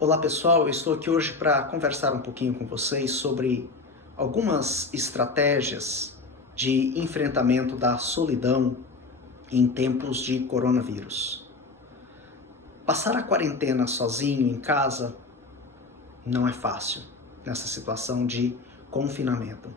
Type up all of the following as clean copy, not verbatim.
Olá pessoal, eu estou aqui hoje para conversar um pouquinho com vocês sobre algumas estratégias de enfrentamento da solidão em tempos de coronavírus. Passar a quarentena sozinho em casa não é fácil nessa situação de confinamento.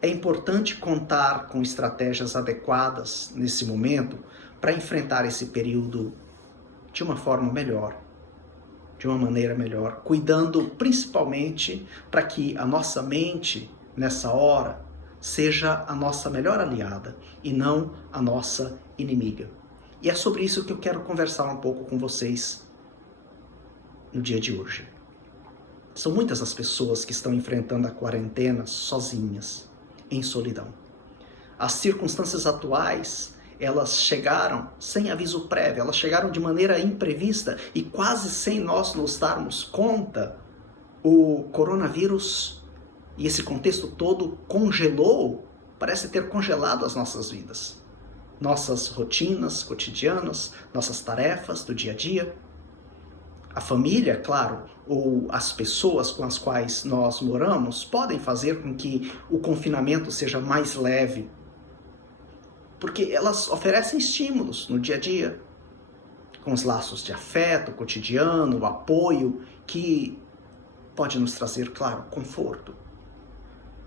É importante contar com estratégias adequadas nesse momento para enfrentar esse período de uma forma melhor. De uma maneira melhor, cuidando principalmente para que a nossa mente, nessa hora, seja a nossa melhor aliada e não a nossa inimiga. E é sobre isso que eu quero conversar um pouco com vocês no dia de hoje. São muitas as pessoas que estão enfrentando a quarentena sozinhas, em solidão. As circunstâncias atuais, elas chegaram sem aviso prévio, elas chegaram de maneira imprevista e quase sem nós nos darmos conta. O coronavírus e esse contexto todo parece ter congelado as nossas vidas. Nossas rotinas cotidianas, nossas tarefas do dia a dia. A família, claro, ou as pessoas com as quais nós moramos podem fazer com que o confinamento seja mais leve, porque elas oferecem estímulos no dia a dia, com os laços de afeto cotidiano, o apoio, que pode nos trazer, claro, conforto.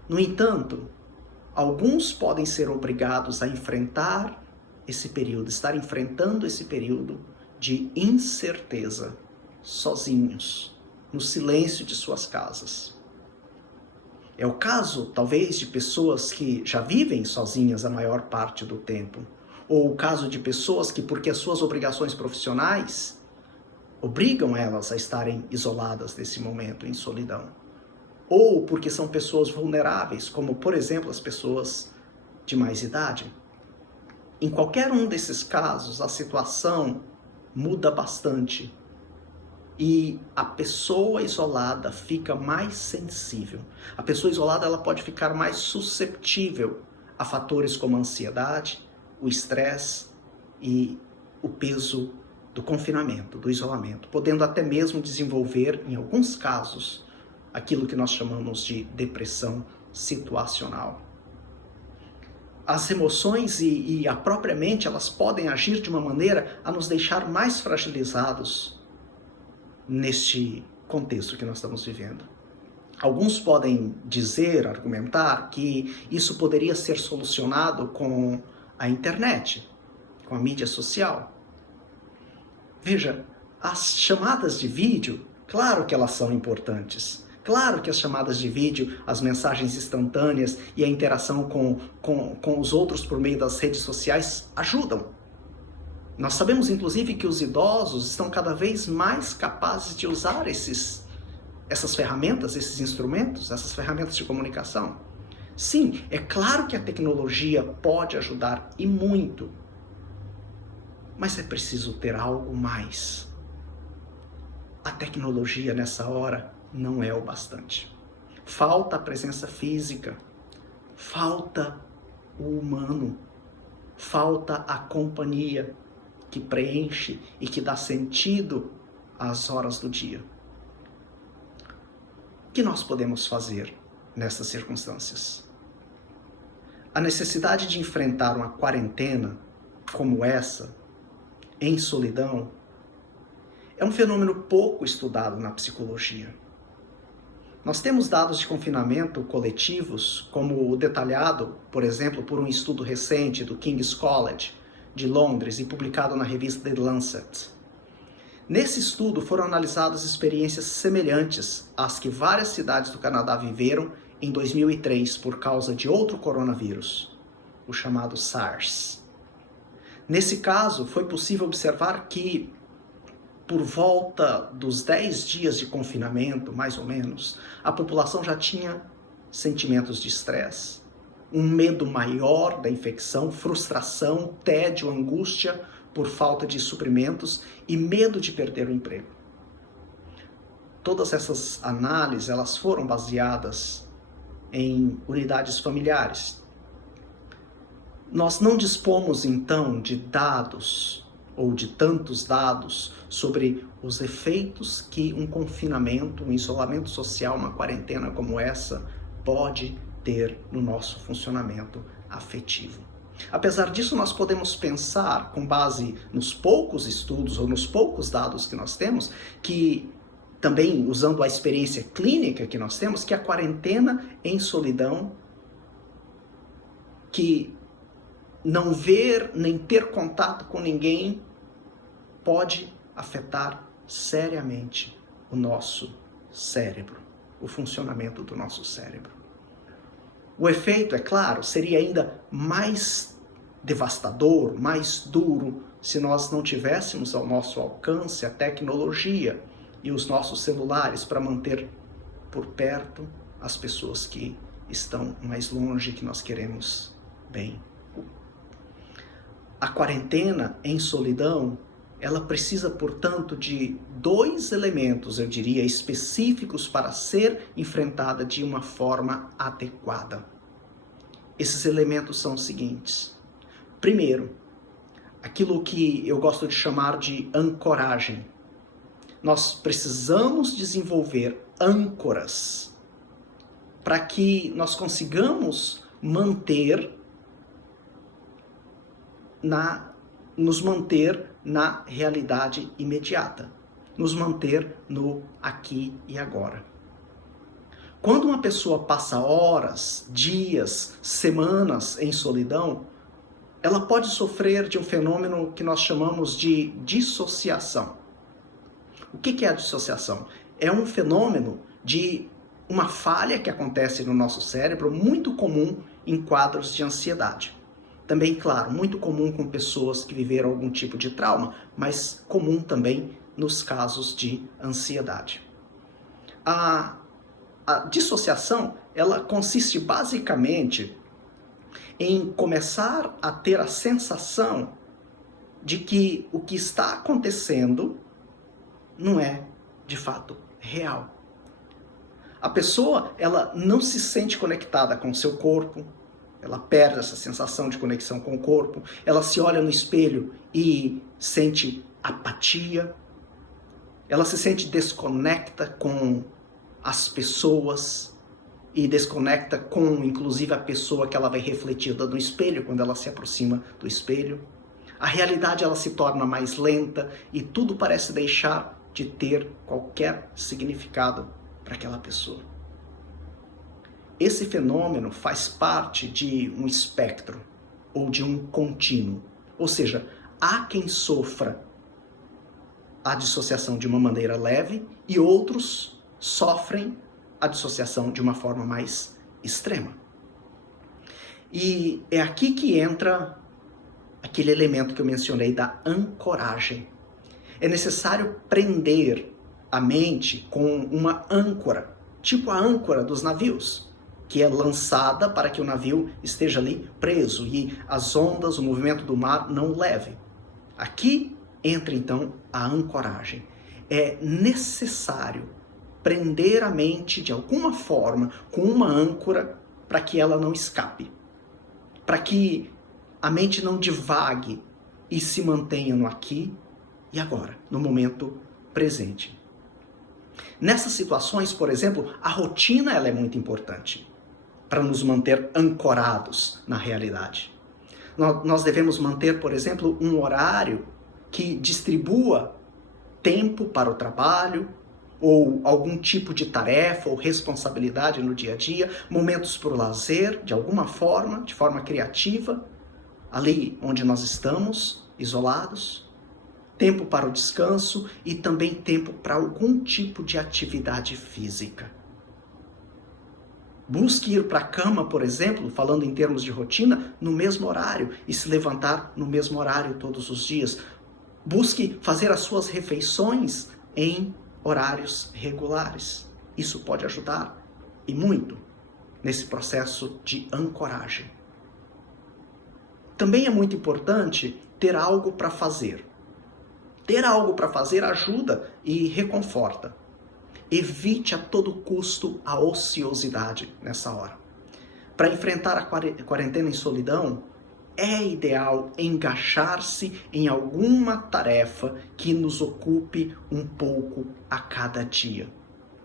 No entanto, alguns podem ser obrigados a enfrentar esse período, estar enfrentando esse período de incerteza, sozinhos, no silêncio de suas casas. É o caso, talvez, de pessoas que já vivem sozinhas a maior parte do tempo. Ou o caso de pessoas que, porque as suas obrigações profissionais obrigam elas a estarem isoladas nesse momento, em solidão. Ou porque são pessoas vulneráveis, como, por exemplo, as pessoas de mais idade. Em qualquer um desses casos, a situação muda bastante. E a pessoa isolada fica mais sensível. A pessoa isolada ela pode ficar mais susceptível a fatores como a ansiedade, o estresse e o peso do confinamento, do isolamento, podendo até mesmo desenvolver, em alguns casos, aquilo que nós chamamos de depressão situacional. As emoções e a própria mente, elas podem agir de uma maneira a nos deixar mais fragilizados neste contexto que nós estamos vivendo. Alguns podem dizer, argumentar, que isso poderia ser solucionado com a internet, com a mídia social. Veja, as chamadas de vídeo, claro que elas são importantes. Claro que as chamadas de vídeo, as mensagens instantâneas e a interação com os outros por meio das redes sociais ajudam. Nós sabemos, inclusive, que os idosos estão cada vez mais capazes de usar essas ferramentas, esses instrumentos, essas ferramentas de comunicação. Sim, é claro que a tecnologia pode ajudar e muito, mas é preciso ter algo mais. A tecnologia, nessa hora, não é o bastante. Falta a presença física, falta o humano, falta a companhia que preenche e que dá sentido às horas do dia. O que nós podemos fazer nessas circunstâncias? A necessidade de enfrentar uma quarentena como essa, em solidão, é um fenômeno pouco estudado na psicologia. Nós temos dados de confinamento coletivos, como o detalhado, por exemplo, por um estudo recente do King's College, de Londres e publicado na revista The Lancet. Nesse estudo foram analisadas experiências semelhantes às que várias cidades do Canadá viveram em 2003 por causa de outro coronavírus, o chamado SARS. Nesse caso, foi possível observar que, por volta dos 10 dias de confinamento, mais ou menos, a população já tinha sentimentos de estresse, um medo maior da infecção, frustração, tédio, angústia por falta de suprimentos e medo de perder o emprego. Todas essas análises, elas foram baseadas em unidades familiares. Nós não dispomos, então, de dados ou de tantos dados sobre os efeitos que um confinamento, um isolamento social, uma quarentena como essa pode ter no nosso funcionamento afetivo. Apesar disso, nós podemos pensar, com base nos poucos estudos ou nos poucos dados que nós temos, que também usando a experiência clínica que nós temos, que a quarentena em solidão, que não ver nem ter contato com ninguém, pode afetar seriamente o nosso cérebro, o funcionamento do nosso cérebro. O efeito, é claro, seria ainda mais devastador, mais duro, se nós não tivéssemos ao nosso alcance a tecnologia e os nossos celulares para manter por perto as pessoas que estão mais longe, que nós queremos bem. A quarentena em solidão, ela precisa, portanto, de 2 elementos, eu diria, específicos para ser enfrentada de uma forma adequada. Esses elementos são os seguintes. Primeiro, aquilo que eu gosto de chamar de ancoragem. Nós precisamos desenvolver âncoras para que nós consigamos nos manter na realidade imediata, nos manter no aqui e agora. Quando uma pessoa passa horas, dias, semanas em solidão, ela pode sofrer de um fenômeno que nós chamamos de dissociação. O que é a dissociação? É um fenômeno de uma falha que acontece no nosso cérebro, muito comum em quadros de ansiedade. Também, claro, muito comum com pessoas que viveram algum tipo de trauma, mas comum também nos casos de ansiedade. A dissociação, ela consiste basicamente em começar a ter a sensação de que o que está acontecendo não é, de fato, real. A pessoa, ela não se sente conectada com o seu corpo, ela perde essa sensação de conexão com o corpo, ela se olha no espelho e sente apatia, ela se sente desconecta com as pessoas e desconecta com, inclusive, a pessoa que ela vai refletida no espelho quando ela se aproxima do espelho. A realidade, ela se torna mais lenta e tudo parece deixar de ter qualquer significado para aquela pessoa. Esse fenômeno faz parte de um espectro ou de um contínuo. Ou seja, há quem sofra a dissociação de uma maneira leve e outros sofrem a dissociação de uma forma mais extrema. E é aqui que entra aquele elemento que eu mencionei da ancoragem. É necessário prender a mente com uma âncora, tipo a âncora dos navios, que é lançada para que o navio esteja ali preso e as ondas, o movimento do mar não o leve. Aqui entra então a ancoragem. É necessário prender a mente de alguma forma com uma âncora para que ela não escape, para que a mente não divague e se mantenha no aqui e agora, no momento presente. Nessas situações, por exemplo, a rotina ela é muito importante para nos manter ancorados na realidade. Nós devemos manter, por exemplo, um horário que distribua tempo para o trabalho ou algum tipo de tarefa ou responsabilidade no dia a dia, momentos para o lazer, de alguma forma, de forma criativa, ali onde nós estamos, isolados, tempo para o descanso e também tempo para algum tipo de atividade física. Busque ir para a cama, por exemplo, falando em termos de rotina, no mesmo horário e se levantar no mesmo horário todos os dias. Busque fazer as suas refeições em horários regulares. Isso pode ajudar e muito nesse processo de ancoragem. Também é muito importante ter algo para fazer. Ter algo para fazer ajuda e reconforta. Evite a todo custo a ociosidade nessa hora. Para enfrentar a quarentena em solidão, é ideal engajar-se em alguma tarefa que nos ocupe um pouco a cada dia.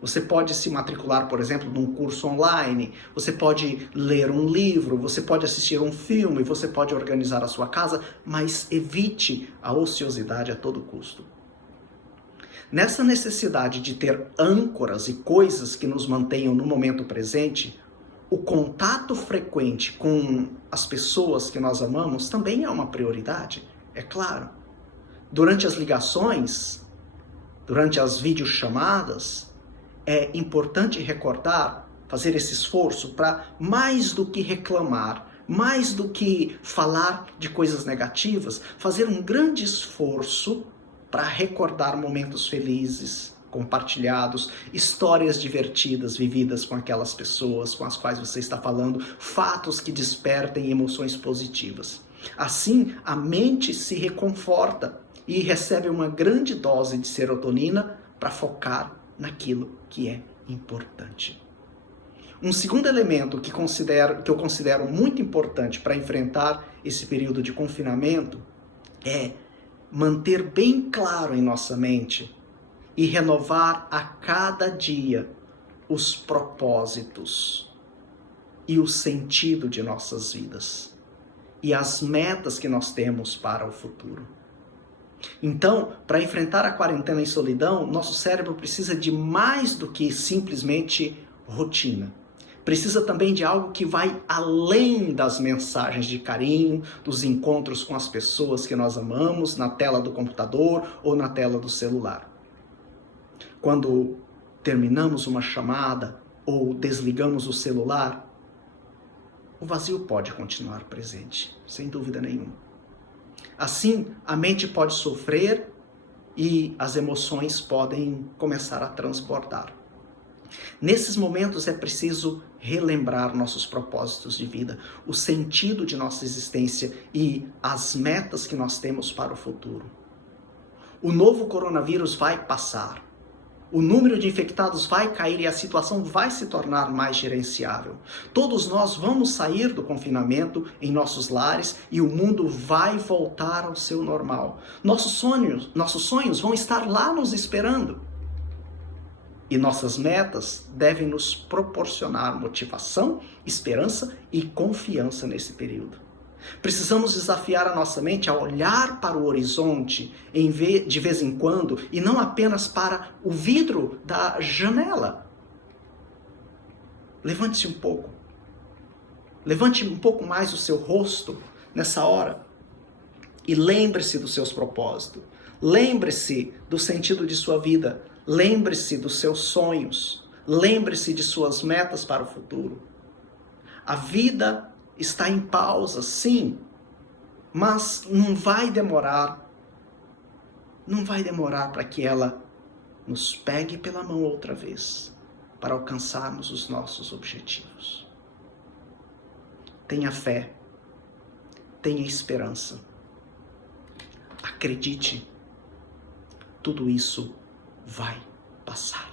Você pode se matricular, por exemplo, num curso online, você pode ler um livro, você pode assistir um filme, você pode organizar a sua casa, mas evite a ociosidade a todo custo. Nessa necessidade de ter âncoras e coisas que nos mantenham no momento presente, o contato frequente com as pessoas que nós amamos também é uma prioridade, é claro. Durante as ligações, durante as videochamadas, é importante recordar, fazer esse esforço para, mais do que reclamar, mais do que falar de coisas negativas, fazer um grande esforço para recordar momentos felizes, compartilhados, histórias divertidas vividas com aquelas pessoas com as quais você está falando, fatos que despertem emoções positivas. Assim, a mente se reconforta e recebe uma grande dose de serotonina para focar naquilo que é importante. Um segundo elemento que eu considero muito importante para enfrentar esse período de confinamento é manter bem claro em nossa mente e renovar a cada dia os propósitos e o sentido de nossas vidas e as metas que nós temos para o futuro. Então, para enfrentar a quarentena e solidão, nosso cérebro precisa de mais do que simplesmente rotina. Precisa também de algo que vai além das mensagens de carinho, dos encontros com as pessoas que nós amamos, na tela do computador ou na tela do celular. Quando terminamos uma chamada ou desligamos o celular, o vazio pode continuar presente, sem dúvida nenhuma. Assim, a mente pode sofrer e as emoções podem começar a transbordar. Nesses momentos é preciso relembrar nossos propósitos de vida, o sentido de nossa existência e as metas que nós temos para o futuro. O novo coronavírus vai passar. O número de infectados vai cair e a situação vai se tornar mais gerenciável. Todos nós vamos sair do confinamento em nossos lares e o mundo vai voltar ao seu normal. Nossos sonhos vão estar lá nos esperando. E nossas metas devem nos proporcionar motivação, esperança e confiança nesse período. Precisamos desafiar a nossa mente a olhar para o horizonte de vez em quando e não apenas para o vidro da janela. Levante-se um pouco. Levante um pouco mais o seu rosto nessa hora e lembre-se dos seus propósitos. Lembre-se do sentido de sua vida. Lembre-se dos seus sonhos. Lembre-se de suas metas para o futuro. A vida está em pausa, sim, mas não vai demorar para que ela nos pegue pela mão outra vez, para alcançarmos os nossos objetivos. Tenha fé, tenha esperança, acredite, tudo isso vai passar.